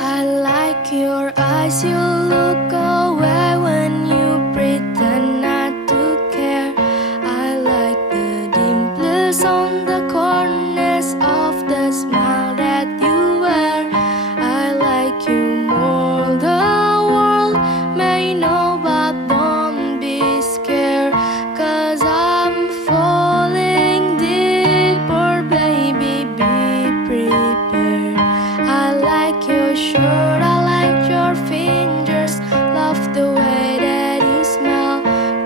I like your eyes, you look away when you pretend not to care. I like the dimples on the corners of the smile that you wear. I like you more, the world may know, but don't be scared, 'cause I'm falling deeper, baby, be prepared. I like your shirt, I like your fingers, love the way that you smell.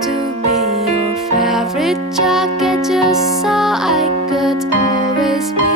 To be your favorite jacket, just so I could always be